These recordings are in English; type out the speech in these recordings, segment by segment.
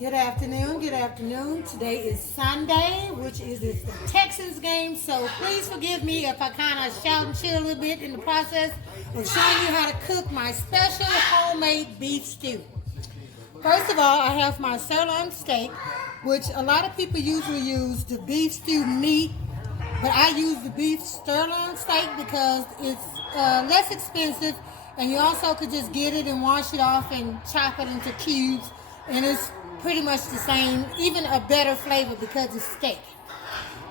Good afternoon. Good afternoon. Today is Sunday, which is the Texans game. So please forgive me if I kind of shout and chill a little bit in the process of showing you how to cook my special homemade beef stew. First of all, I have my sirloin steak, which a lot of people usually use the beef stew meat, but I use the beef sirloin steak because it's less expensive, and you also could just get it and wash it off and chop it into cubes, and it's pretty much the same, even a better flavor because it's steak.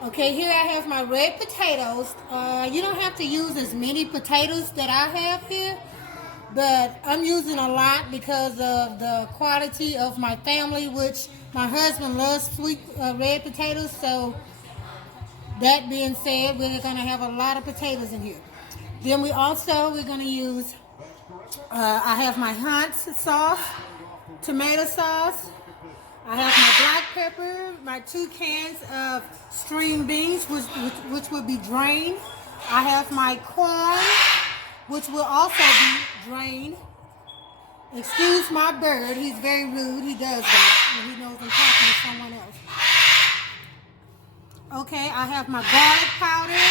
Okay, here I have my red potatoes. You don't have to use as many potatoes that I have here, but I'm using a lot because of the quality of my family, which my husband loves sweet red potatoes. So that being said, we're going to have a lot of potatoes in here. Then we're going to use, I have my Hunt's sauce, tomato sauce. I have my black pepper, my 2 cans of string beans, which will be drained. I have my corn, which will also be drained. Excuse my bird, he's very rude, he does that when he knows I'm talking to someone else. Okay, I have my garlic powder.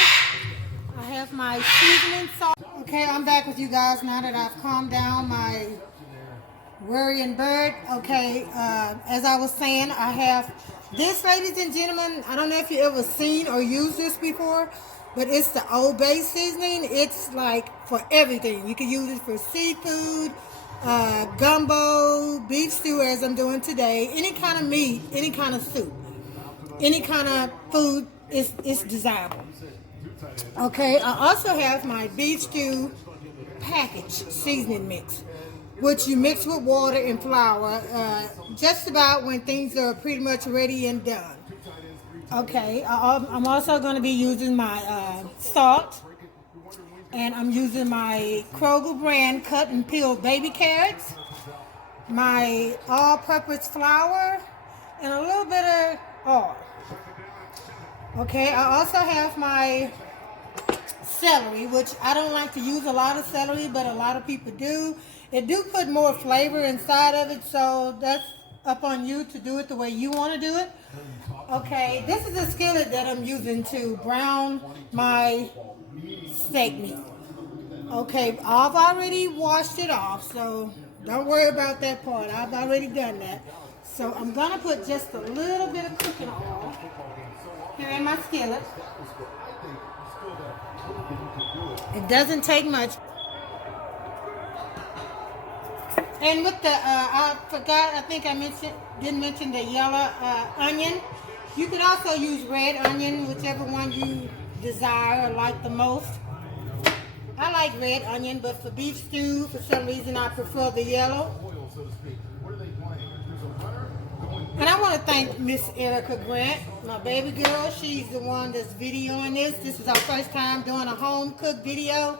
I have my seasoning salt. Okay, I'm back with you guys now that I've calmed down my worrying bird. Okay, as I was saying, I have this, ladies and gentlemen. I don't know if you ever seen or used this before, but it's the Old Bay seasoning. It's like for everything. You can use it for seafood, gumbo, beef stew, as I'm doing today, any kind of meat, any kind of soup, any kind of food is desirable. Okay, I also have my beef stew package seasoning mix, which you mix with water and flour just about when things are pretty much ready and done. Okay, I'm also going to be using my salt, and I'm using my Kroger brand cut and peeled baby carrots, my all-purpose flour, and a little bit of oil. Okay, I also have my celery, which I don't like to use a lot of celery, but a lot of people do. It do put more flavor inside of it, so that's up on you to do it the way you want to do it. Okay, this is a skillet that I'm using to brown my steak meat. Okay, I've already washed it off, so don't worry about that part. I've already done that. So I'm going to put just a little bit of cooking oil here in my skillet. It doesn't take much. And with the, I think I didn't mention the yellow onion. You could also use red onion, whichever one you desire or like the most. I like red onion, but for beef stew, for some reason, I prefer the yellow. And I want to thank Miss Erica Grant, my baby girl. She's the one that's videoing this. This is our first time doing a home cook video.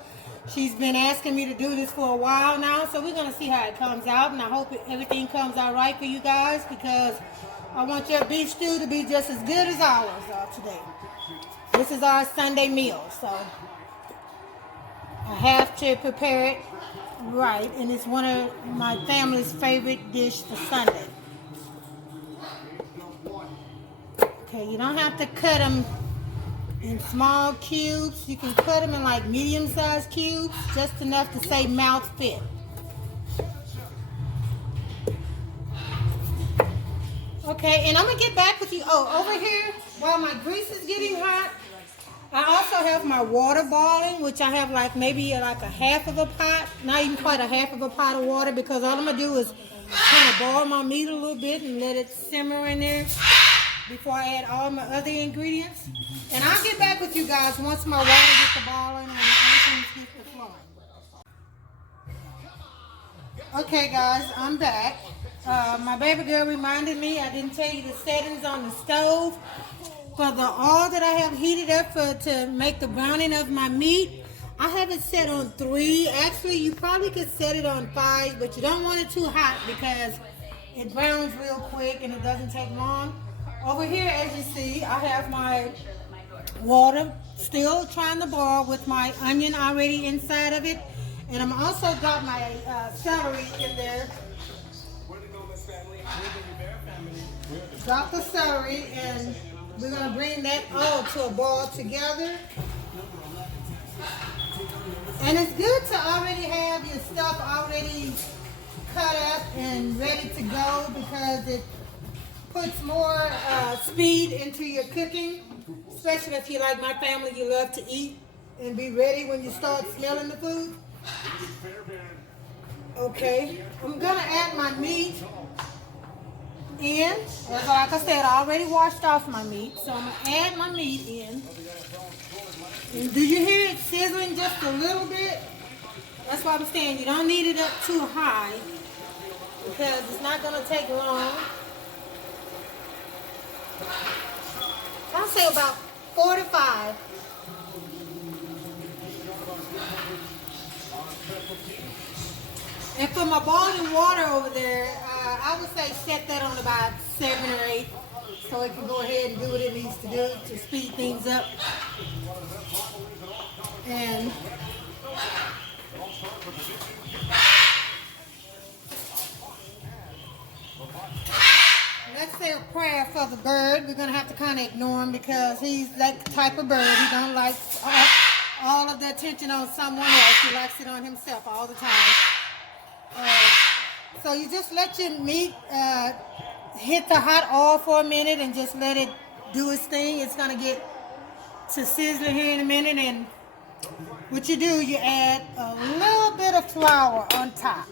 She's been asking me to do this for a while now, so we're going to see how it comes out, and I hope everything comes out right for you guys, because I want your beef stew to be just as good as ours today. This is our Sunday meal, so I have to prepare it right, and it's one of my family's favorite dish for Sunday. Okay, you don't have to cut them in small cubes. You can cut them in like medium-sized cubes, just enough to say mouth fit. Okay, and I'm gonna get back with you. Oh, over here, while my grease is getting hot, I also have my water boiling, which I have like maybe like a half of a pot, not even quite a half of a pot of water, because all I'm gonna do is kind of boil my meat a little bit and let it simmer in there before I add all my other ingredients. And I'll get back with you guys once my water gets to boiling and everything gets to flowing. Okay guys, I'm back. My baby girl reminded me I didn't tell you the settings on the stove for the oil that I have heated up to make the browning of my meat. I have it set on 3. Actually, you probably could set it on 5, but you don't want it too hot because it browns real quick and it doesn't take long. Over here, as you see, I have my water still trying to boil with my onion already inside of it. And I'm also got my celery in there. drop the celery, and we're going to bring that all to a boil together. And it's good to already have your stuff already cut up and ready to go because it puts more speed into your cooking, especially if you like my family, you love to eat and be ready when you start smelling the food. Okay, I'm gonna add my meat in. As like I said, I already washed off my meat, so I'm gonna add my meat in. And do you hear it sizzling just a little bit? That's why I'm saying you don't need it up too high because it's not gonna take long. I'll say about 4 to 5. And for my boiling water over there, I would say set that on about 7 or 8 so it can go ahead and do what it needs to do to speed things up. And let's say a prayer for the bird. We're going to have to kind of ignore him because he's that type of bird. He don't like all of the attention on someone else. He likes it on himself all the time. So you just let your meat hit the hot oil for a minute and just let it do its thing. It's going to get to sizzling here in a minute. And what you do, you add a little bit of flour on top.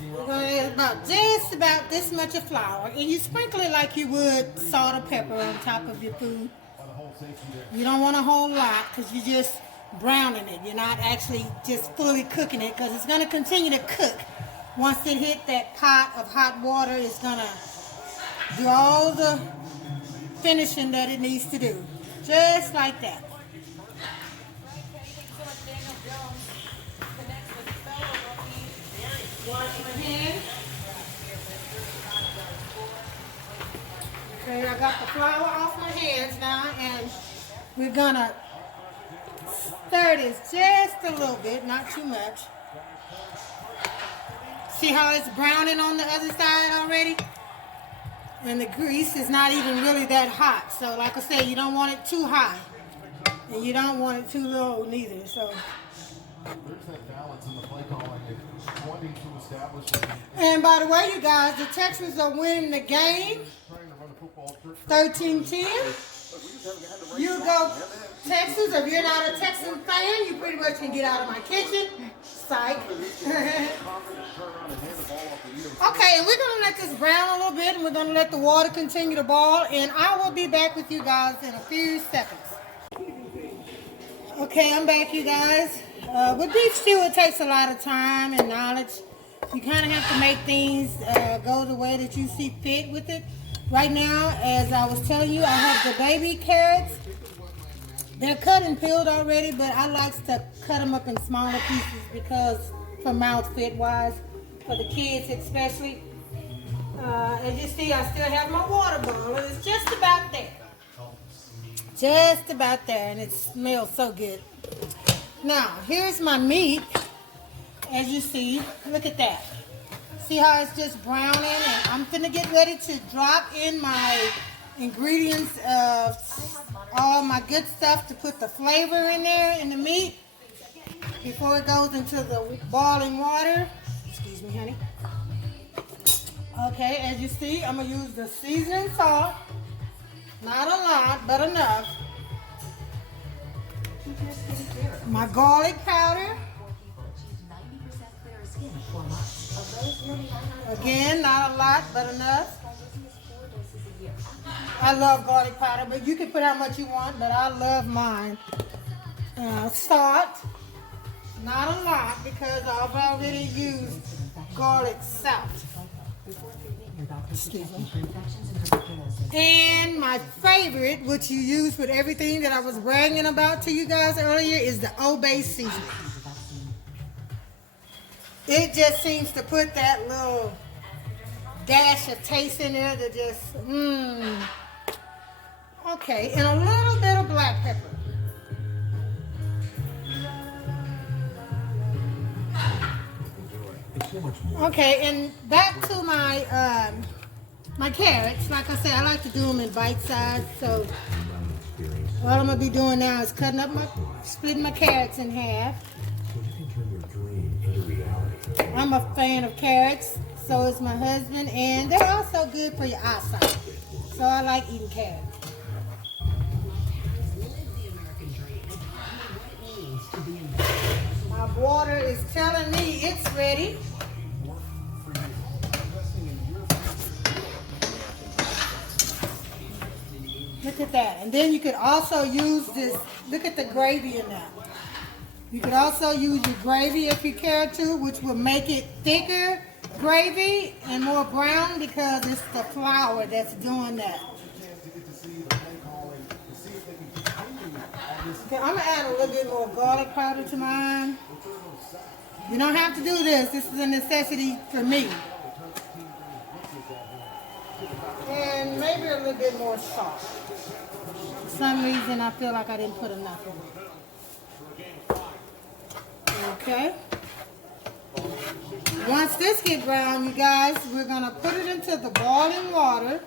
We're going to add just about this much of flour, and you sprinkle it like you would salt or pepper on top of your food. You don't want a whole lot because you're just browning it. You're not actually just fully cooking it because it's going to continue to cook. Once it hit that pot of hot water, it's going to do all the finishing that it needs to do. Just like that. Okay, I got the flour off my hands now, and we're gonna stir this just a little bit, not too much. See how it's browning on the other side already? And the grease is not even really that hot. So like I said, you don't want it too high, and you don't want it too low neither. So. There's that balance in the play calling. Wanting to establish. And by the way, you guys, the Texans are winning the game 13-10. You go Texans. If you're not a Texan fan, you pretty much can get out of my kitchen. Psych. Okay, and we're going to let this brown a little bit, and we're going to let the water continue to boil, and I will be back with you guys in a few seconds. Okay, I'm back, you guys. With beef stew, it takes a lot of time and knowledge. You kind of have to make things go the way that you see fit with it. Right now, as I was telling you, I have the baby carrots. They're cut and peeled already, but I like to cut them up in smaller pieces because for mouth fit wise, for the kids especially. As you see, I still have my water boiling. It's just about there. Just about there, and it smells so good. Now, here's my meat. As you see, look at that. See how it's just browning? And I'm gonna get ready to drop in my ingredients of all my good stuff to put the flavor in there in the meat before it goes into the boiling water. Excuse me, honey. Okay, as you see, I'm gonna use the seasoning salt. Not a lot, but enough. My garlic powder. Again, not a lot, but enough. I love garlic powder, but you can put how much you want, but I love mine. Salt. Not a lot because I've already used garlic salt. Excuse me. And my favorite, which you use with everything that I was bragging about to you guys earlier, is the Obey seasoning. It just seems to put that little dash of taste in there that just, Okay, and a little bit of black black pepper. Okay, and back to my my carrots. Like I said, I like to do them in bite size. So all I'm gonna be doing now is splitting my carrots in half. I'm a fan of carrots, so is my husband, and they're also good for your eyesight. So I like eating carrots. My water is telling me it's ready. Look at that. And then you could also use this. Look at the gravy in that. You could also use your gravy if you care to, which will make it thicker gravy and more brown because it's the flour that's doing that. Okay, I'm going to add a little bit more garlic powder to mine. You don't have to do this. This is a necessity for me. And maybe a little bit more salt. For some reason, I feel like I didn't put enough in it. Okay. Once this gets brown, you guys, we're going to put it into the boiling water.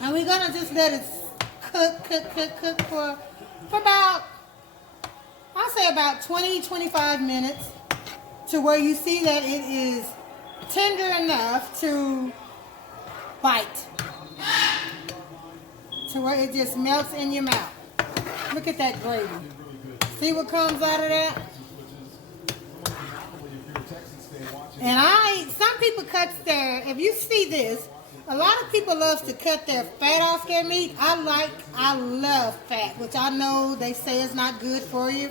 And we're going to just let it cook for about, I'll say about 20-25 minutes to where you see that it is tender enough to bite. To where it just melts in your mouth. Look at that gravy. See what comes out of that? And some people cut if you see this, a lot of people love to cut their fat off their meat. I love fat, which I know they say is not good for you.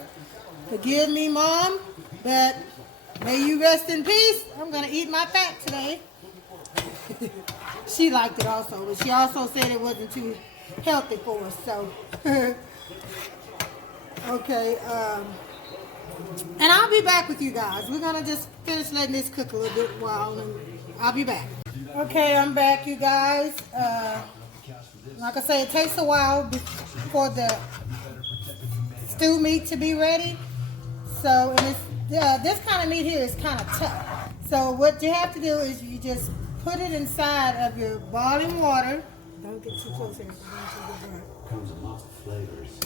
Forgive me, Mom, but may you rest in peace. I'm going to eat my fat today. She liked it also, but she also said it wasn't too healthy for us, so. Okay, and I'll be back with you guys. We're going to just finish letting this cook a little bit while, and I'll be back. Okay, I'm back, you guys. Like I say, it takes a while for the stew meat to be ready. So, and this kind of meat here is kind of tough. So what you have to do is you just put it inside of your boiling water. Don't get too close here. Comes a lot of flavors.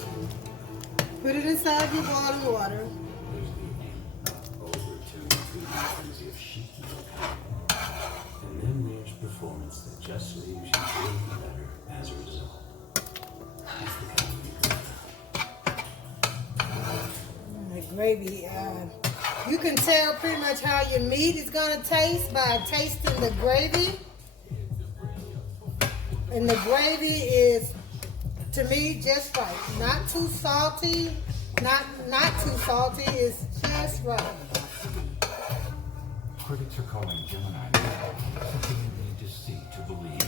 Put it inside your boiling water. Over to frequency of sheet milk. And then there's performance that just leaves you feeling better as a result. That's the kind of The gravy. You can tell pretty much how your meat is going to taste by tasting the gravy. And the gravy is, to me, just right. Not too salty, not too salty. It's just right. Critics are calling Gemini something you need to see to believe.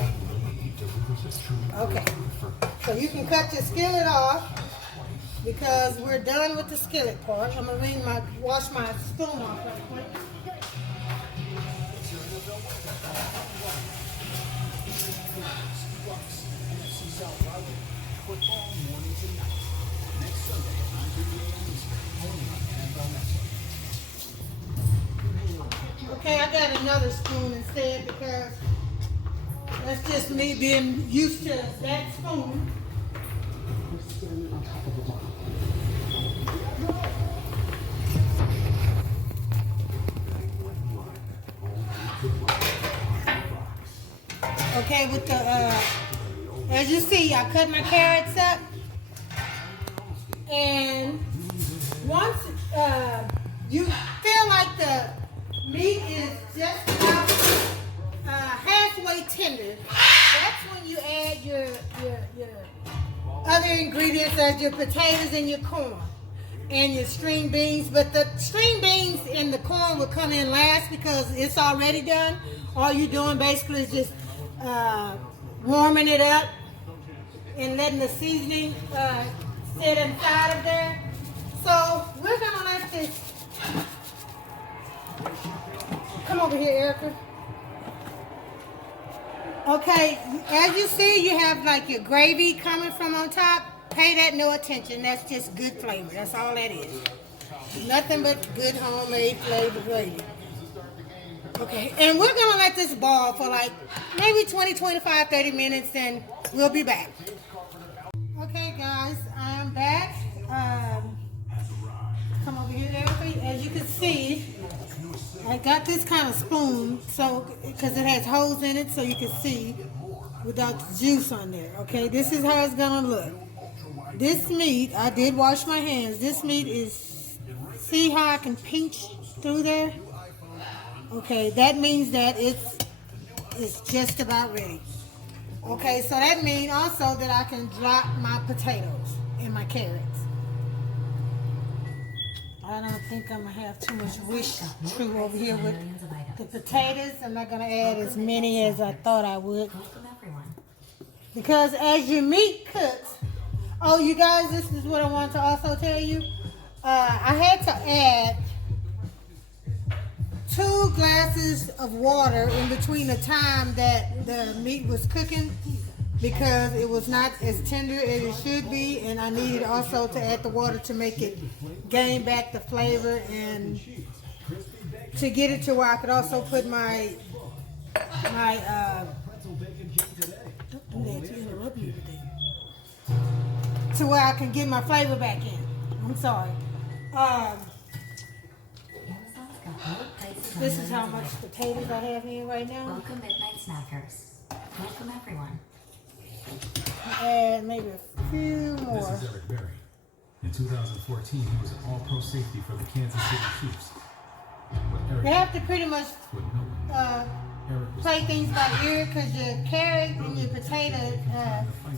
Only delivers a true Okay. So you can cut your skillet off because we're done with the skillet part. I'm going to wash my spoon off real quick. Okay, I got another spoon instead because that's just me being used to that spoon. Okay, with the, as you see, I cut my carrots up. And once you feel like the meat is just about halfway tender, that's when you add your other ingredients as your potatoes and your corn and your string beans. But the string beans and the corn will come in last because it's already done. All you're doing basically is just warming it up and letting the seasoning sit inside of there. So we're gonna let this, come over here, Erica. Okay, as you see, you have like your gravy coming from on top. Pay that no attention. That's just good flavor. That's all that is. Nothing but good homemade flavor gravy. Okay, and we're gonna let this ball for like maybe 20, 25, 30 minutes, and we'll be back. Okay, guys, I am back. Come over here, everybody. As you can see, I got this kind of spoon, so because it has holes in it, so you can see without the juice on there. Okay, this is how it's gonna look. This meat, I did wash my hands. This meat is, see how I can pinch through there? Okay, that means that it's just about ready. Okay, so that means also that I can drop my potatoes and my carrots. I don't think I'm gonna have too much wish true over here with the potatoes. I'm not gonna add as many as I thought I would. Because as your meat cooks, oh, you guys, this is what I want to also tell you. I had to add 2 glasses of water in between the time that the meat was cooking because it was not as tender as it should be, and I needed also to add the water to make it gain back the flavor and to get it to where I could also put my don't do that to interrupt me with that. To where I can get my flavor back in. I'm sorry. This is how much potatoes I have here right now. Welcome Midnight Snackers. Welcome everyone. Add maybe a few This more. is Eric Berry. In 2014, he was an all-pro safety for the Kansas City Chiefs. But Eric, You have to pretty much what no one Eric was play things by ear because your carrot and your potato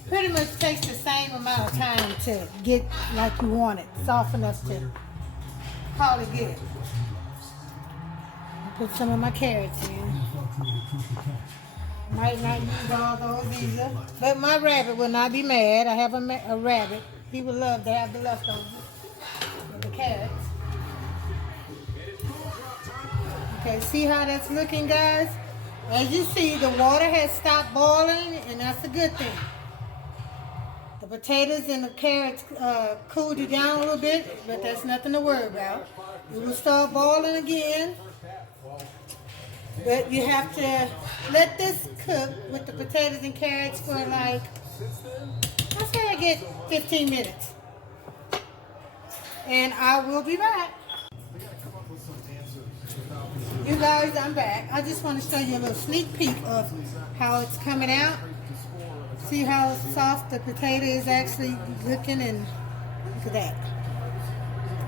pretty much takes the same amount of time to get like you want it, soft enough to call it good. Put some of my carrots in. Might not use all those either, but my rabbit will not be mad. I have a rabbit. He would love to have the leftovers of the carrots. Okay, see how that's looking, guys? As you see, the water has stopped boiling, and that's a good thing. The potatoes and the carrots cooled you down a little bit, but that's nothing to worry about. It will start boiling again. But you have to let this cook with the potatoes and carrots for like, let's say I get 15 minutes. And I will be back. You guys, I'm back. I just want to show you a little sneak peek of how it's coming out. See how soft the potato is actually looking, and look at that.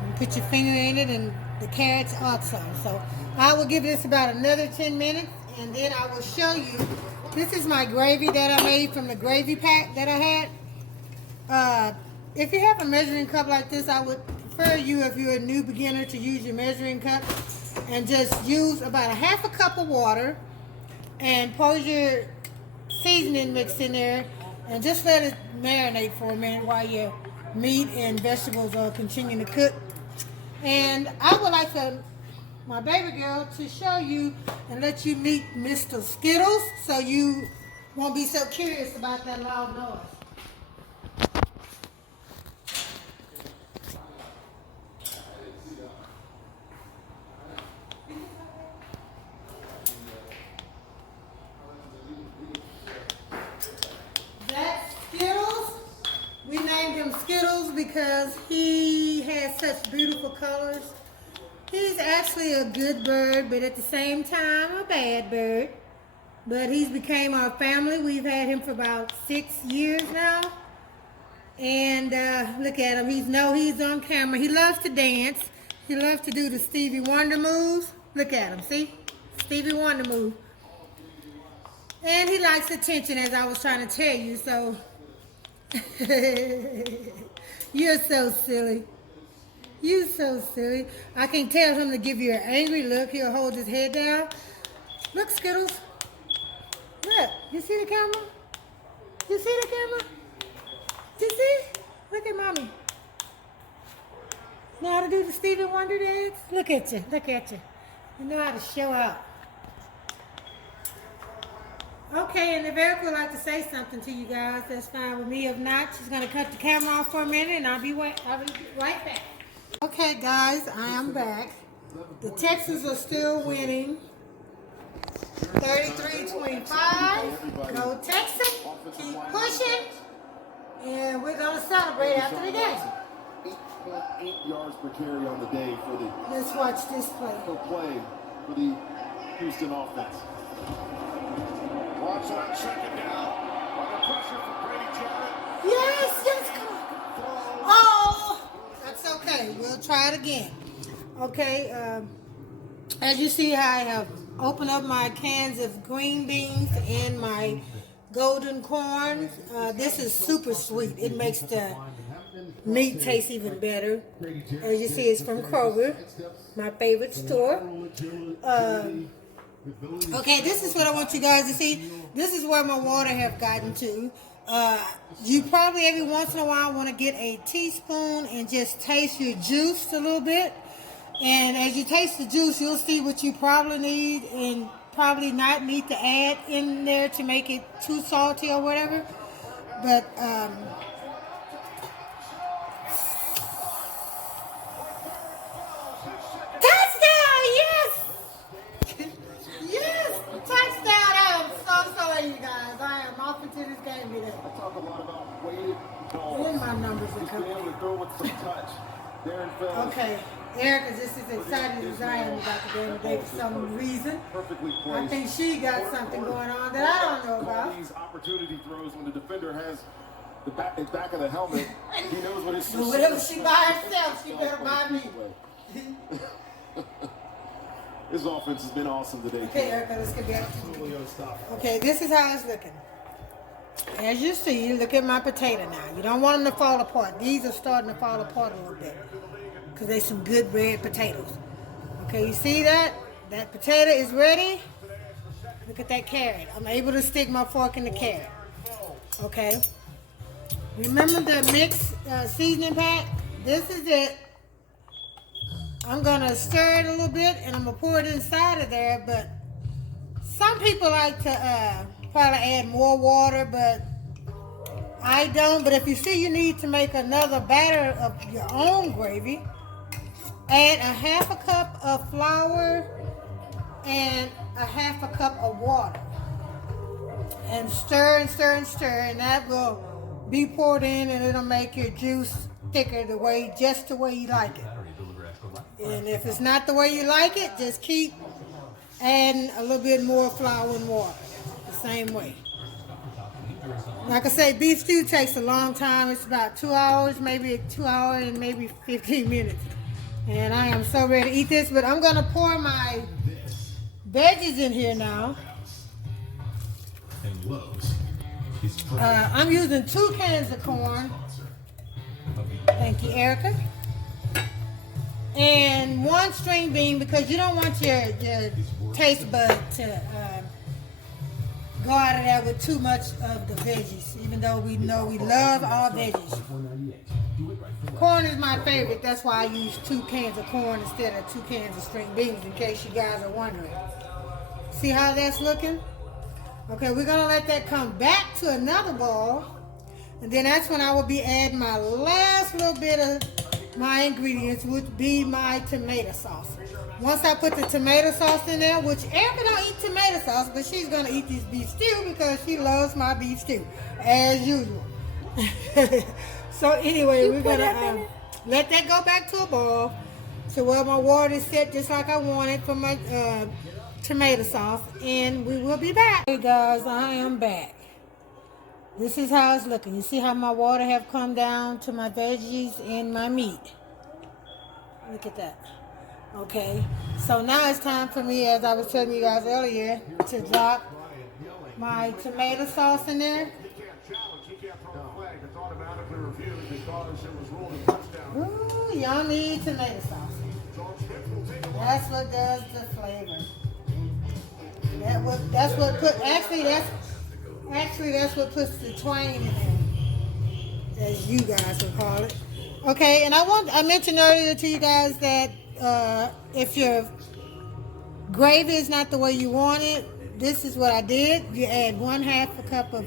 You put your finger in it and the carrots also. So I will give this about another 10 minutes, and then I will show you. This is my gravy that I made from the gravy pack that I had. If you have a measuring cup like this, I would prefer you, if you're a new beginner, to use your measuring cup and just use about a half a cup of water and pour your seasoning mix in there and just let it marinate for a minute while your meat and vegetables are continuing to cook. And I would like my baby girl to show you and let you meet Mr. Skittles so you won't be so curious about that loud noise. That's Skittles. We named him Skittles because he has such beautiful colors. He's actually a good bird, but at the same time, a bad bird. But he's became our family. We've had him for about 6 years now. And look at him. He's on camera. He loves to dance. He loves to do the Stevie Wonder moves. Look at him. See? Stevie Wonder move. And he likes attention, as I was trying to tell you. So, you're so silly. You so silly. I can tell him to give you an angry look. He'll hold his head down. Look, Skittles. Look. You see the camera? You see the camera? You see? Look at mommy. Know how to do the Stevie Wonder dance? Look at you. Look at you. You know how to show out. Okay, and if Erica would like to say something to you guys, that's fine with me. If not, she's gonna cut the camera off for a minute, and I'll be right back. Okay, guys, I am back. The Texans are still winning, 33-25. Go Texans! Keep pushing, and we're gonna celebrate after the game. 8.8 yards per carry on the day for the Let's watch this play. play for the Houston offense. Watch on second down. Under pressure for Brady Jarrett. Yes, come on. Oh, that's okay. We'll try it again. Okay, as you see, I have opened up my cans of green beans and my golden corn. This is super sweet. It makes the meat taste even better. As you see, it's from Kroger, my favorite store. Okay, this is what I want you guys to see. This is where my water have gotten to. You probably every once in a while want to get a teaspoon and just taste your juice a little bit. And as you taste the juice, you'll see what you probably need and probably not need to add in there to make it too salty or whatever. But touchdown! Yes! Yes! Touchdown! I am so sorry, you guys. I am off into this game today. I talk a lot about weighted balls. When my numbers are He's been coming. able to throw with some touch. Darren Fells. Okay, Erica just as excited as I am about the game today for some reason. Perfectly I placed. think she got something going on that I don't know about. These opportunity throws when the defender has the back of the helmet. He knows what his But whatever she buy herself, she better buy me. His offense has been awesome today. Okay, Erica, let's get back. Okay, this is how it's looking. As you see, look at my potato now. You don't want them to fall apart. These are starting to fall apart a little bit because they're some good red potatoes. Okay, you see that? That potato is ready. Look at that carrot. I'm able to stick my fork in the carrot. Okay. Remember the mixed seasoning pack? This is it. I'm going to stir it a little bit and I'm going to pour it inside of there, but some people like to probably add more water, but I don't. But if you see you need to make another batter of your own gravy, add a half a cup of flour and a half a cup of water. And stir and stir and stir, and that will be poured in and it'll make your juice thicker just the way you like it. And if it's not the way you like it, just keep adding a little bit more flour and water. The same way. Like I say, beef stew takes a long time. It's about 2 hours, maybe 2 hours and maybe 15 minutes. And I am so ready to eat this, but I'm going to pour my veggies in here now. I'm using 2 cans of corn. Thank you, Erica. And 1 string bean because you don't want your taste bud to go out of there with too much of the veggies, even though we know we love all veggies. Corn is my favorite. That's why I use 2 cans of corn instead of 2 cans of string beans, in case you guys are wondering. See how that's looking? Okay, we're going to let that come back to another boil. And then that's when I will be adding my last little bit of my ingredients, would be my tomato sauce. Once I put the tomato sauce in there, which Erica don't eat tomato sauce, but she's going to eat this beef stew because she loves my beef stew, as usual. So anyway, we're going to let that go back to a boil. So where my water is set just like I want it for my tomato sauce, and we will be back. Hey guys, I am back. This is how it's looking. You see how my water have come down to my veggies and my meat. Look at that. Okay, so now it's time for me, as I was telling you guys earlier, to drop my tomato sauce in there. Ooh, y'all need tomato sauce. That's what does the flavor. That's what puts the twang in there, as you guys would call it. Okay, and I mentioned earlier to you guys that if your gravy is not the way you want it, this is what I did. You add 1/2 a cup of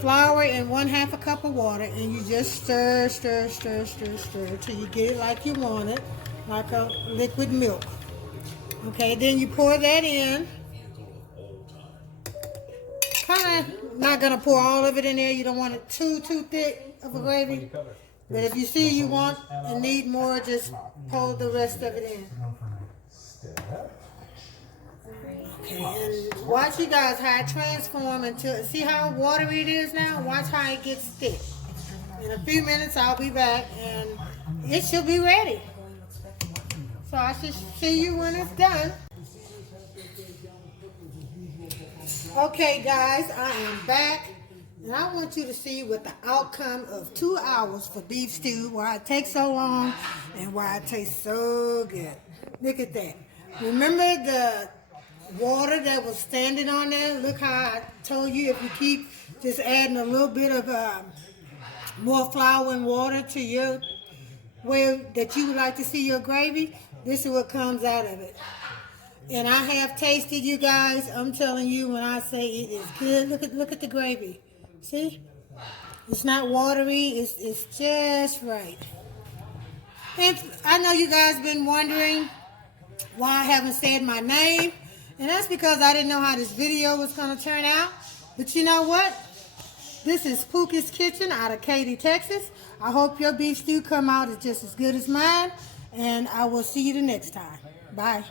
flour and 1/2 a cup of water, and you just stir till you get it like you want it, like a liquid milk. Okay, then you pour that in. Kind of not gonna pour all of it in there. You don't want it too thick of a gravy. But if you see you want and need more, just pour the rest of it in. Okay, and watch you guys how it transform until, see how watery it is now? Watch how it gets thick. In a few minutes I'll be back and it should be ready. So I should see you when it's done. Okay guys, I am back. And I want you to see what the outcome of 2 hours for beef stew, why it takes so long and why it tastes so good. Look at that. Remember the water that was standing on there? Look how I told you if you keep just adding a little bit of more flour and water to your way that you would like to see your gravy, this is what comes out of it. And I have tasted, you guys. I'm telling you when I say it is good. Look at the gravy. See? It's not watery. It's just right. And I know you guys been wondering why I haven't said my name. And that's because I didn't know how this video was going to turn out. But you know what? This is Pookie's Kitchen out of Katy, Texas. I hope your beef stew come out just as good as mine. And I will see you the next time. Bye.